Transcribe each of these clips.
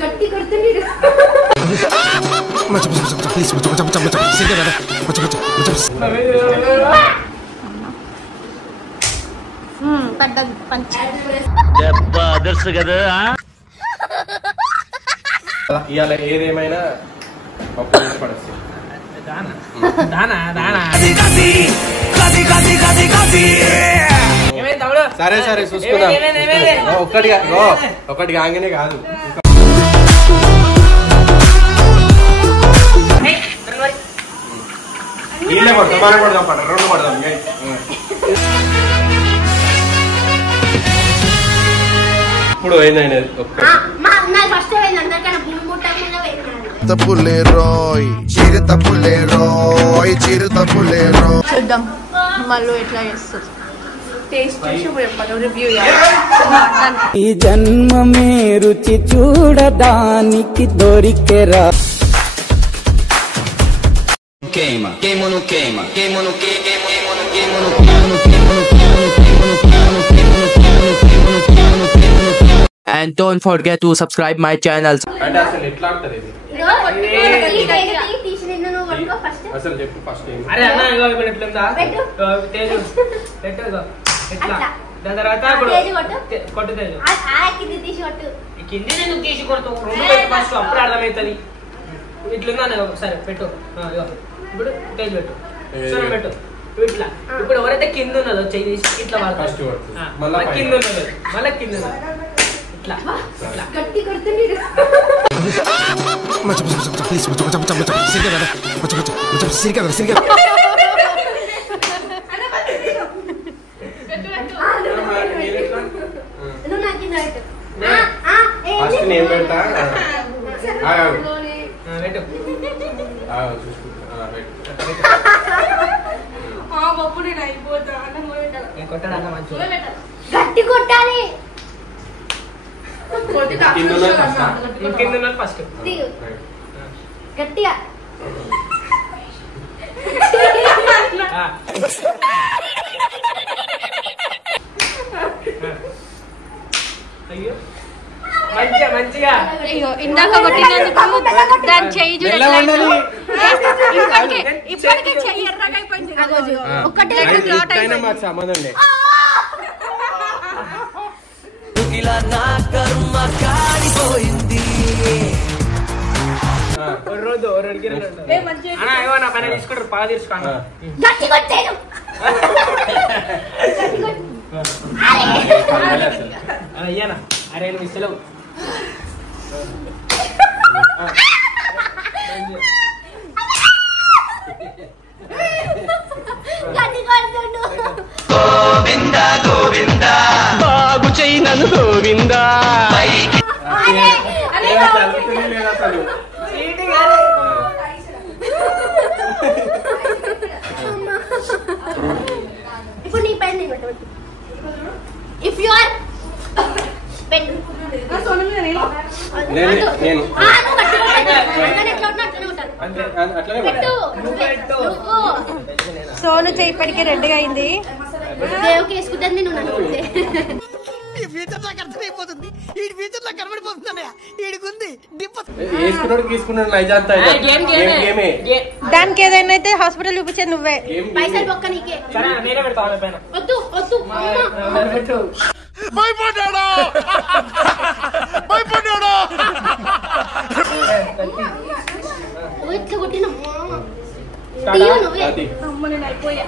గట్టి కొడుతుంది ఇవాళ ఏదేమైనా సరే సరే చూసుకుందాం ఒకటి కాగానే కాదు నీళ్ళే కొడతాం మనం కొడదాం పడ రెండు కొడదాం ఇప్పుడు పోయిందండి చూద్దాం మళ్ళీ ఎట్లా చేస్తుంది ఈ జన్మమే రుచి చూడడానికి దొరికెరా And don't forget to subscribe my channel. అంటే అసలు ఎట్లా ఆడుతుంది అసలు చెప్పు ఫస్ట్ అరే అన్న ఇగో ఇప్పుడు ఎట్లుందా తేజు పెట్టు ఇగో ఎట్లా దాని తర్వాత కొట్టు తేజు కింది నేను తీసి కొడతావు రెండు పెట్టు ఫస్ట్ అప్పుడు అర్థమవుతుంది ఇట్లుందా సరే పెట్టు ఇగో ఇప్పుడు తేజు పెట్టు సరే పెట్టు ఇట్లా ఇప్పుడు ఎవరైతే కింద ఉన్నదో చెయ్యి తీసి ఇట్లా వాడతారు మళ్ళీ కింద ఉన్నదో మళ్ళీ కింద ఉన్నది ఇట్లా గట్టి కొడుతుంది ఫస్ట్ నేను పెడతా గట్టి కొట్టాలి కింద ఫస్ట్ గట్టిగా అయ్యో మంచిగా మంచిగా ఇందాక కొట్టినందుకు దాని చెయ్యి చూడండి ఇప్పటికే చెయ్యి ఎర్రగా అయిపోయింది ఒక్కటే క్లాట్ అయిపోయింది సంబంధం లేదు ఇలా నా కర్మ కాలిపోయింది రోజు నా పైన తీసుకుంటారు బాగా తీసుకోండి అయ్యానా అరే నువ్వు ఇస్తలేవు బాగు చెయ్యి నన్ను గోవిందా ఇప్పుడు నీ పైన ఇఫ్ యు ఆర్ పెన్ సోను చెయ్యి ఇప్పటికే రెడ్గా అయింది దేవుకి వేసుకుంటాను నేను అనుకుంటే దానికి ఏదైనా అయితే హాస్పిటల్ చూపించే నువ్వే పైసలు పక్క నీకే వద్దు వద్దు ఇట్లా కొట్టిన అమ్మ నేను అయిపోయా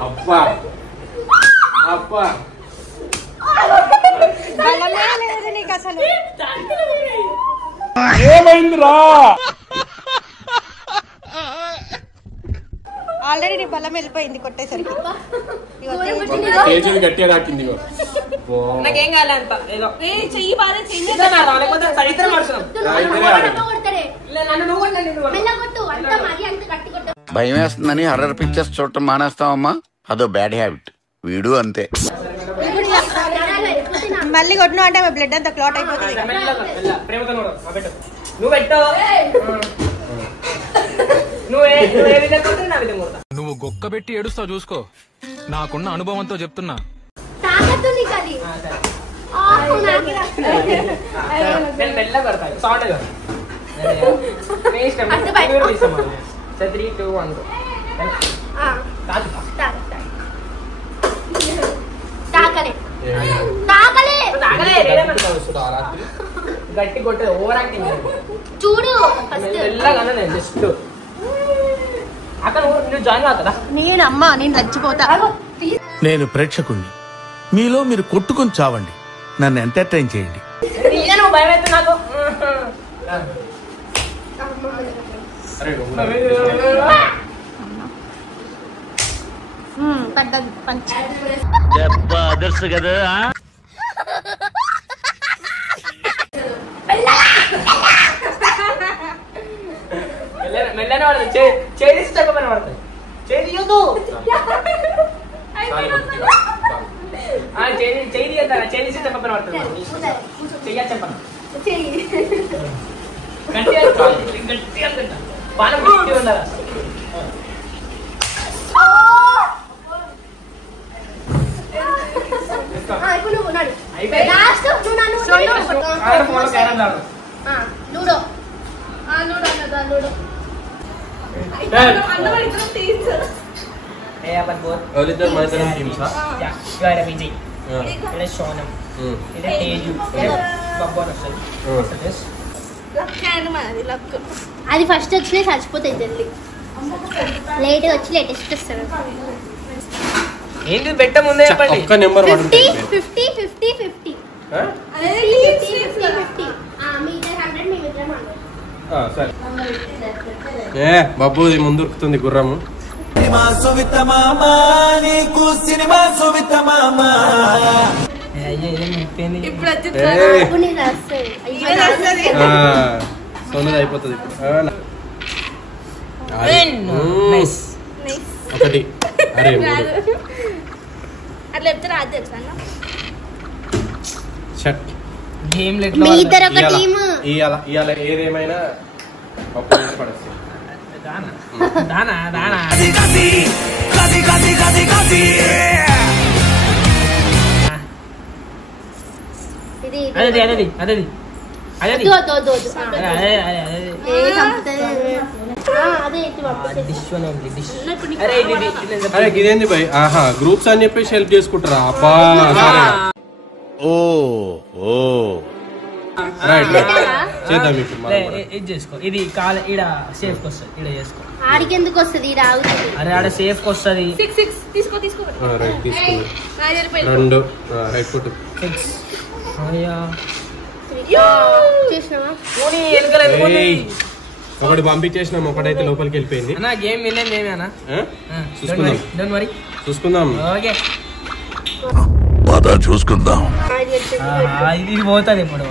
అబ్బా అబ్బా నీకు అసలు ఏమైందిరా ఆల్రెడీ నీ బలం వెళ్ళిపోయింది కొట్టేసరికి గట్టిగా తాకింది నాకేం కాలేంత ఏదో చెయ్యి బాగా భయం వేస్తుందని హర్రర్ పిక్చర్స్ చూడటం మానేస్తామమ్మా అదో బ్యాడ్ హ్యాబిట్ వీడు అంతే మళ్ళీ కొట్టినా అంటే బ్లడ్ అంతా క్లాట్ అయిపోతుంది. నువ్వు గొక్క పెట్టి ఏడుస్తావు చూసుకో, నాకున్న అనుభవంతో చెప్తున్నా. గట్టి కొట్టదు, ఓవర్ యాక్టింగ్ చూడు. అక్కడ నువ్వు జాయిన్ అవుతుందా? నేనమ్మా నేను చచ్చిపోతా. నేను ప్రేక్షకుణ్ణి, మీలో మీరు కొట్టుకొని చావండి, నన్ను ఎంటర్టైన్ చేయండి. భయం అవుతుంది నాకు. అదర్సు కదా. మెల్లనే పడుతుంది, చేసి చెప్పమని పడుతుంది. చేయదు చేసి చెప్పమని పడుతుంది. చెయ్య చెప్పను గట్టిగా పానం గట్టి ఉండాలి. అది ఫస్ట్ వచ్చినా చచ్చిపోతాయి జల్దీ, లేట్ వచ్చి లేటెస్ట్ వస్తారు. ఏంటి పెట్ట ముందే చెప్పండి. ఒక్క నెంబర్ 50 50 50 50 అదే 50 50 50 మీ ఇద్దరు 100 మీ ఇద్దరు 100. సరే. ఏ బాబు ఇది ముందు ఉరుకుతుంది గుర్రము. సొన్నది అయిపోతుంది ఇప్పుడు. ఒకటి అరే అట్లా చెప్తే రాదు తెలుసా గేమ్ మీ ఇద్దరు ఒక టీమ్. ఇవాళ ఏదేమైనా పడేస్తాయి. ఇదేంది భయ్? ఆహా గ్రూప్స్ అని చెప్పేసి హెల్ప్ చేసుకుంటారా? అబ్బా చేద్దాం ఇప్పుడు. ఇది చేసుకో, ఇది కాల ఈడ సేఫ్ వస్తుంది, ఈడ చేసుకో. ఆడికి ఎందుకు వస్తుంది? అరే ఆడ సేఫ్ వస్తుంది. రెండు రైట్ ఫుట్. ఒకటి పంపించేసినాం, ఒకటైతే లోపలికి వెళ్ళిపోయింది. గేమ్ విన్నాం మేమేనా? చూసుకుందాం. చూసుకుందాం. ఇది పోతుంది ఇప్పుడు.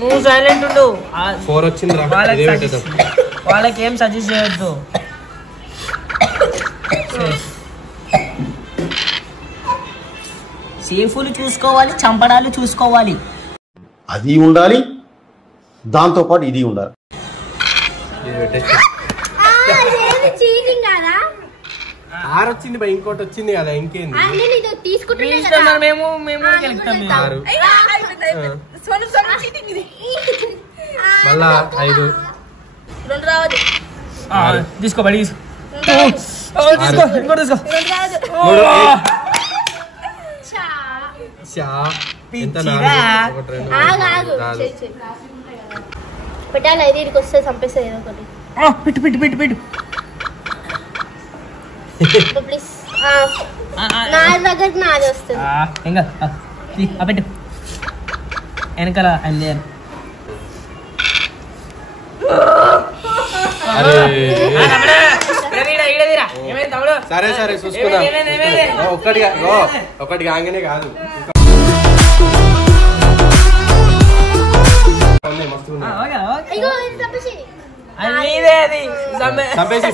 నువ్వు సైలెంట్ ఉండు. 4 వచ్చింది. వాళ్ళకి ఏం సజెస్ట్ చేయొద్దు. సేఫ్లు చూసుకోవాలి, చంపడాలు చూసుకోవాలి. అది ఉండాలి, దాంతో పాటు ఇది ఉండాలి. ఆరు వచ్చింది భయ్, ఇంకోటి వచ్చింది కదా, ఇంకేంది? మళ్ళా 5 తీసుకో బడి తీసుకో. పెట్టాలి, ఐదుకి వస్తే చంపేస్తుంది ఏదో ఒకటి. పెట్టు పెట్టు పెట్టు పెట్టు ప్లీజ్. నా దగ్గరికి నాది వస్తుంది. ఇంకా పెట్టు వెనకాల. సరే సరే చూసుకుందాం. ఒకటి కాగానే కాదు.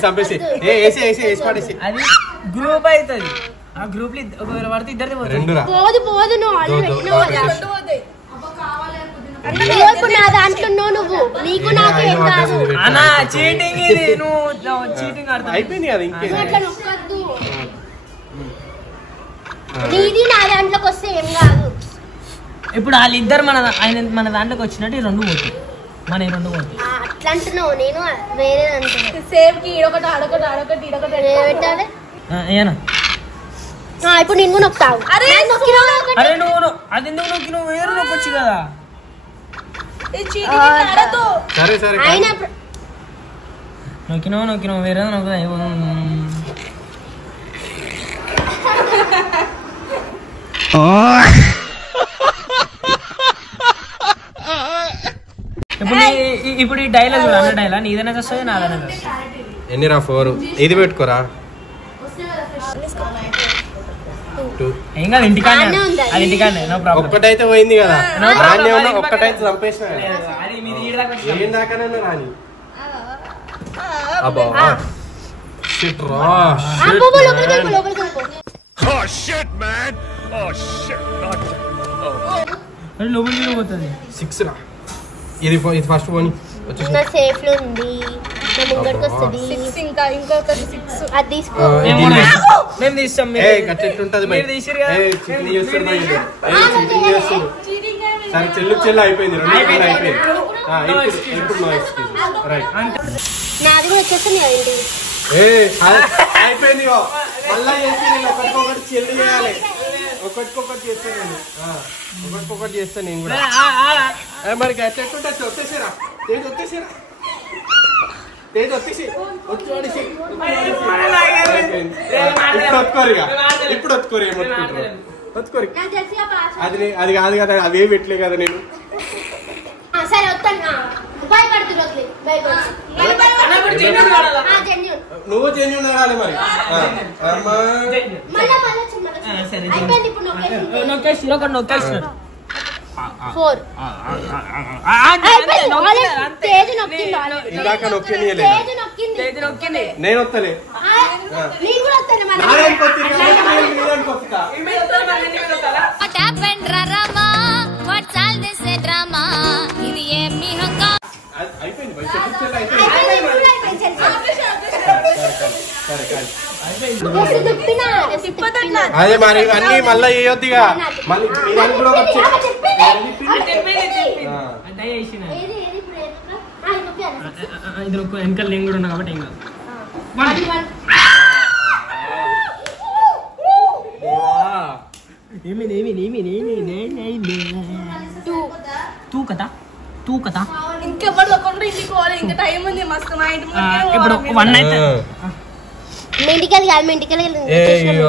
చంపేసి వేసి పడేసి. అది గ్రూప్ అవుతుంది. ఆ గ్రూప్ ఒకవేళ పడితే ఇద్దరు పోదు నా దాంట్లో నువ్వు నీకు నాకు ఏం కాదు అన్నా. చీటింగ్ ఇది. నువ్వు చీటింగ్ అయిపోయింది కదా. అట్లా నొక్కద్దు. నీది నా దాంట్లోకి వస్తే ఏం కాదు. ఇప్పుడు వాళ్ళిద్దరు మన దాంట్లోకి వచ్చినట్టు ఈ 2 పోతాయి. మన 2 పోతాయి. అట్లా అంటున్నావు. నేను వేరే అంటున్నా. సేమ్ కి ఇడొకటి ఆడొకటి పెట్టాలి. ఏనా ఇప్పుడు నేను నొక్కుతావు. అరే నువ్వు అది ఎందుకు నొక్కి నువ్వు వేరు నొక్కొచ్చు కదా. నొక్కినావు వేరే నొక్కుదా. ఇప్పుడు ఈ డైలాగ్ చూడ. అన్న డైలాగ్ నీదైనా వస్తుంది నాదైనా వస్తుంది. ఎన్నిరా 4 ఇది పెట్టుకోరా. ఏం కాదు ఇంటికానే. అది ఇంటికానే నో ప్రాబ్లం. ఒక్కటైతే పోయింది కదా. ఒక్కటైతే చంపేసిన. ఏం దాకానే రాని. అబ్బా లోపలికి పోతుంది. 6 రా. ఇది ఫస్ట్ పోని సేఫ్ లో ఉంది. ముంగడికి వస్తుంది. ఇంకా ఇంకొకటి 6 అది తీసుకో. మేము తీస్తాం. సరే చెల్లు అయిపోయింది. 2 అయిపోయింది. ఇప్పుడు నాది కూడా వచ్చేస్తుంది. అయిపోయింది. మళ్ళా చేసి నేను ఒకటికొకటి చెల్లు చేయాలి. ఒకటికొకటి చేస్తాను నేను. ఒకటికొకటి చేస్తాను నేను కూడా. మరి ఎట్టుంటే వచ్చేసారా. ఇప్పుడు ఒత్తుకోరు. ఒత్తుకోరు. అది కాదు కదా. అవే పెట్టలే కదా నేను. నువ్వు జెన్యూన్ అనాలి మరి. ఇందాక నొక్కింది. నేను వస్తలే. అదే మరి అన్ని మళ్ళా వేయొద్దిగా. మళ్ళీ కూడా వెనకాల నేను కూడా ఉన్నా కాబట్టి ఏం కాదు. తూ కదా ఇంకెవరు ఇంకా టైం ఉంది మస్తు. మా ఇంటి ఇప్పుడు 1 అయితే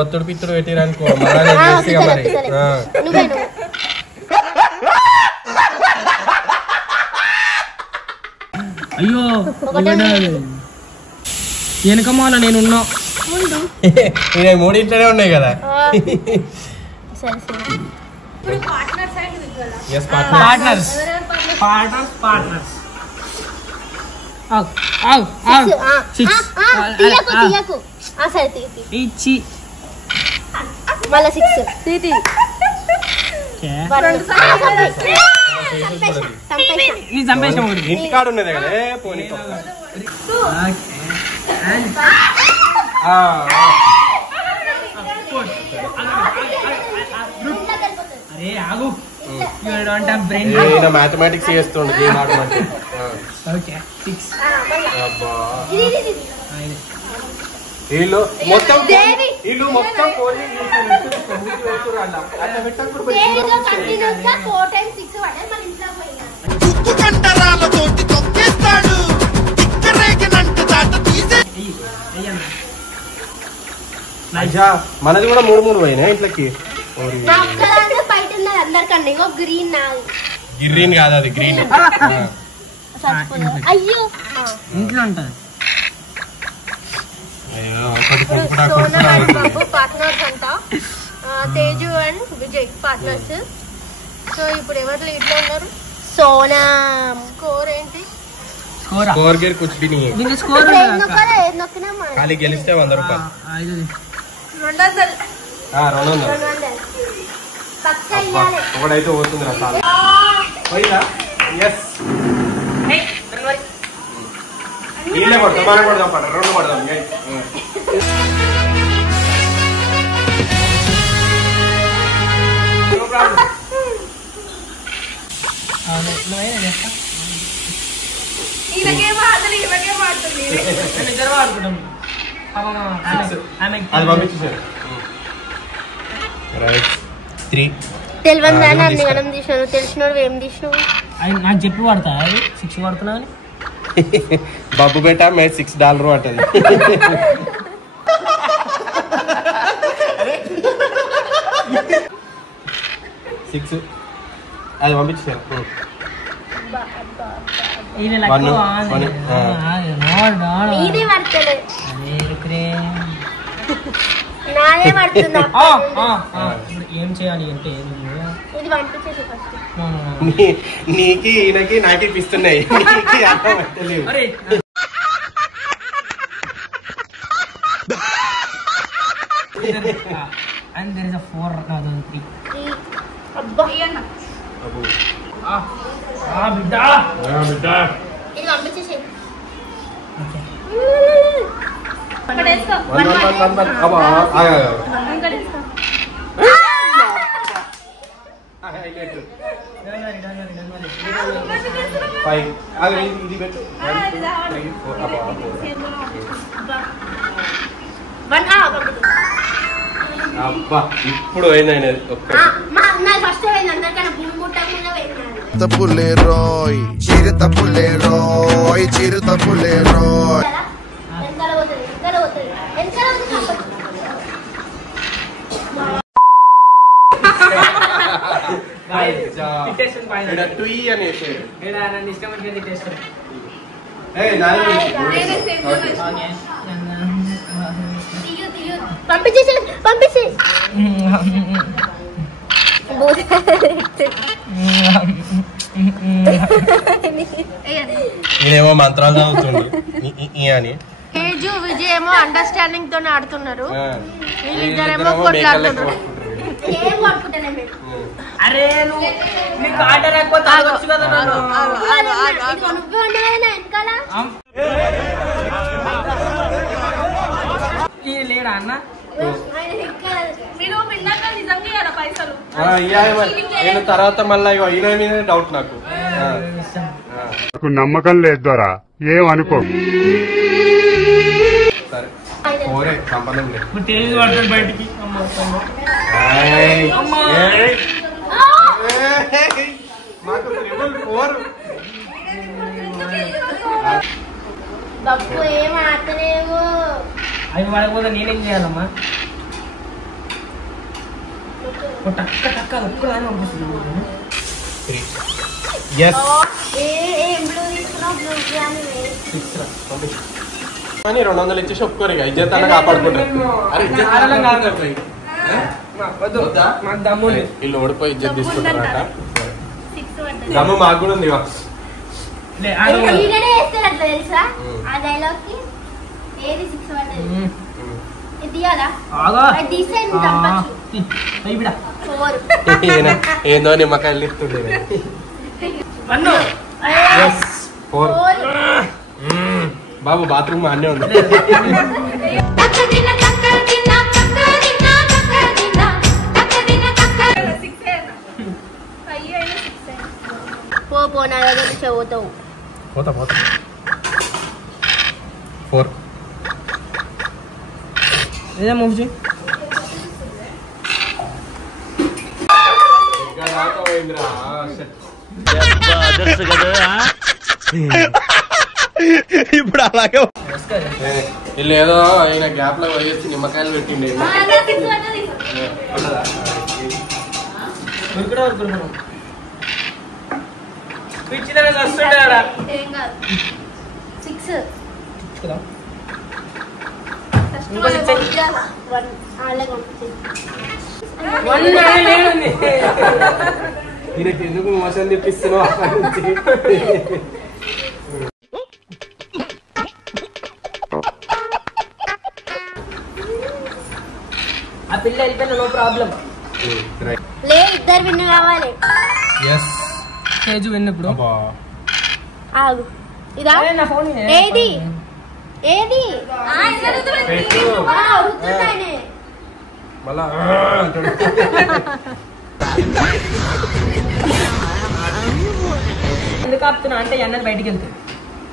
ఒత్తుడు పిత్తుడు పెట్టిరనుకో. అయ్యో వెనకమాల నేనున్నా. 3 ఇంట్లోనే ఉన్నాయి కదా. పార్ట్నర్స్ ఇచ్చి మళ్ళా 6 ఇంటికాడు ఉన్నది కదా. పోనీ అరే ఆగు. మ్యాథమెటిక్స్ చేస్తుండే. వీళ్ళు మొత్తం మనది కూడా 3 పోయినా ఇంట్లోకి. గ్రీన్ కాదు అది గ్రీన్. అయ్యో ఇంట్లో ఉంటుంది. పార్ట్నర్స్ అంట. Teju and Vijay partners. So ఇప్పుడు ఎవరు లీడ్ లో ఉన్నారు? సోనా. స్కోర్ ఏంటి? स्कोर के कुछ भी नहीं है స్కోర్ खाली गेलिस्ते 100 రూపాయలు 200 పక్కా ఇయ్యాలి ఒకడైతే పోతుంది రా సార్ పోయినా yes ఇల్లే కొడతాం మనం కొడదాం పడ రెండు కొడదాం అది పంపించేసారు రైట్ 3 తెలియని అన్ని గణం తీసినాను తెలిసినోడు ఏం తీసినావు నాకు చెప్పి వాడతా 6 వాడుతున్నా बाबू बेटा मैं $6 वाटది सिक्स అది పంపించారు ఏం చేయాలి అంటే నీకి ఈయనకి నాకే ఇస్తున్నాయి and there is a 4 rather 3 అబ్బా బిడ్డ ఇది పంపించేసి ఓకే పడేసుకో అబ్బా పడేసుకో ఇది పెట్టు అబ్బా ఇప్పుడు పోయింది ఫస్ట్ అందరికన్నా భూముట్టకుండా పోయింది తప్పులేరోయ్ చిరుత పులేరోయ్ చిరుత పులేరోయ్ వెనకాల పోతుంది వెనకాల పోతుంది వెనకాల పోతుంది పంపించేసి పంపించి నేనేమో మంత్రాలు చదువుతుండు అని తేజు విజయ్ ఏమో అండర్స్టాండింగ్ తోనే ఆడుతున్నారు వీళ్ళిద్దరేమో కొట్లాడుతున్నారు ఏం కొట్టుకుంటలే మేము అరే నువ్వు నీకు ఆట రాకపోతే ఆగొచ్చు కదా నువ్వే ఉన్నావేనా వెనకాల లేడా అన్న తర్వాత మళ్ళీ ఈయన మీద డౌట్ నాకు నమ్మకం లేదు ద్వారా ఏమనుకో సరే ఓరే సంబంధం లేదు తేజ్ పడతాడు బయటికి మాకు 4 బప్పు ఏం ఆడతలేవు అవి పడకపోతే నేనేం చేయాలమ్మా టక్క టక్క ఒక్కదాన్ని పంపిస్తున్నాను అని 200 ఇచ్చేసి ఒప్పుకోరు ఇక ఇజ్జత్ అన్న కాపాడుకుంటారు వీళ్ళు ఓడిపోయి ఇజ్జత్ తీసుకుంటారట దమ్ము మాకు కూడా ఉంది తెలుసా ఆ డైలాగ్ కి ఏది 6 పడ్డది ఏందో నిమ్మకాయలు ఇస్తుండే 4 బాబు బాత్రూమ్ అన్నీ ఉంది పోనా చదువుతావు పోతా 4 ఏదో మూవ్ చేయి ఇప్పుడు అలాగే వీళ్ళు ఏదో ఆయన గ్యాప్ లో పోయేసి నిమ్మకాయలు పెట్టిండే ఈయనకి ఎందుకు మోసం తెప్పిస్తున్నావు పిల్ల వెళ్ళిపోయినా నో ప్రాబ్లం. లే ఇద్దరు విన్ను కావాలి. తేజు విన్నప్పుడు ఆగు ఇదా నా ఫోన్ ఏది ఏది మళ్ళా ఎందుకు ఆపుతున్నా అంటే అన్న బయటికి వెళ్తాడు.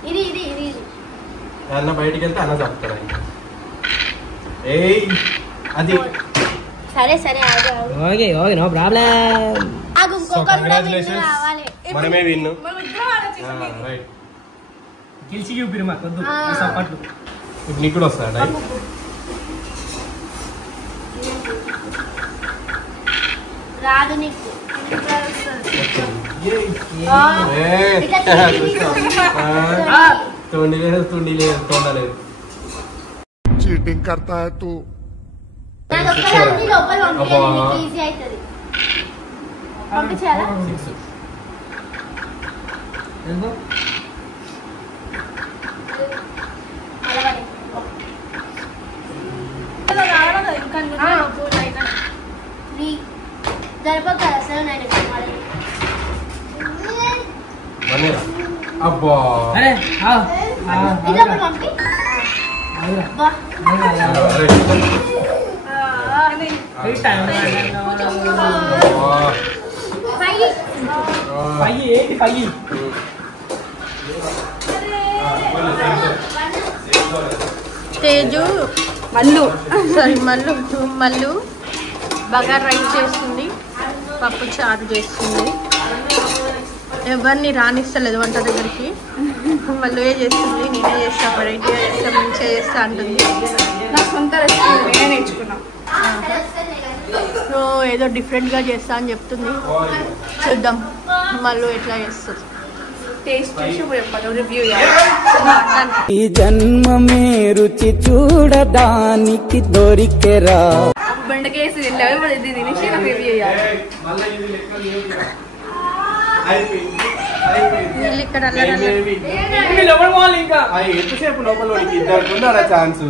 ఇది ఇది ఇది అన్న బయటికి వెళ్తే అన్న చెప్తాడు. ఏయ్ అది సరే సరే ఆగు ఓకే ఓకే నో ప్రాబ్లం. ఆగు ఇంకొకరు కూడా విన్ను కావాలి. మనమే విన్ను. రైట్ గెలిచి చూపిరు మాకు వద్దు సపోర్ట్లు. ఇప్పుడు నీకు కూడా వస్తాడా? రాదు నీకు. తోండి లేదు తుండి లేదు తోండలేదు. చీటింగ్ करता है तू. నాదొక్కదాన్ని లోపల పంపించాలి నీకు ఈజీ అవుతుంది. పంపించాలా? జరపక అసలు నేను అబ్బా ఇది పంపి తేజు మల్లు సారీ మల్లు బగార్ రైస్ చేస్తుంది, పప్పు చారు చేస్తుంది. ఎవరిని రానిస్తలేదు వంట దగ్గరికి. మళ్ళీ ఏ చేస్తుంది, నేనే చేస్తా, వెరైటీగా చేస్తా, మంచిగా చేస్తా అంటుంది. నా సొంత రెసిపీ నేనే నేర్చుకున్నా. సో ఏదో డిఫరెంట్గా చేస్తా అని చెప్తుంది. చూద్దాం మళ్ళీ ఎట్లా చేస్తుంది. టేస్ట్ చూసి రివ్యూ ఈ జన్మమే రుచి చూడడానికి దొరికెరా. బెండకేసి తినేసి రివ్యూ చేయాలి. ఇక్కడ ఎంతసేపు లోపల ఇద్దరు ఉన్నారా ఛాన్స్?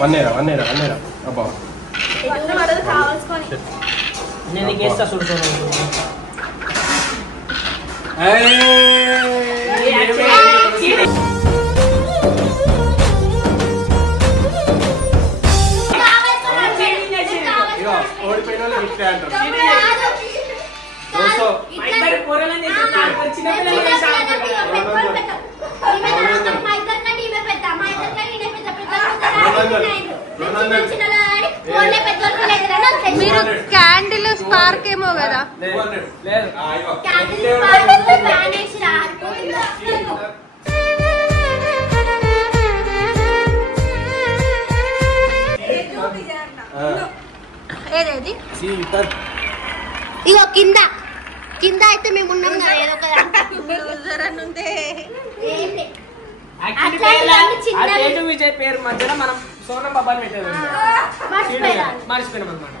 వన్నేరా అబ్బా నేను గేస్తా చూడుకోను. ఓడిపోయిన వాళ్ళు ఇట్లే అంటారు. మీరు క్యాండిల్ స్పార్క్ ఏమో కదా. ఏదేది ఇగో కింద కింద అయితే మేము ఉన్నాం కదా. ఏదో విజయ్ పేరు మధ్యలో మనం సోనం బాబాని పెట్టారు. మర్చిపోయినాం అన్నమాట.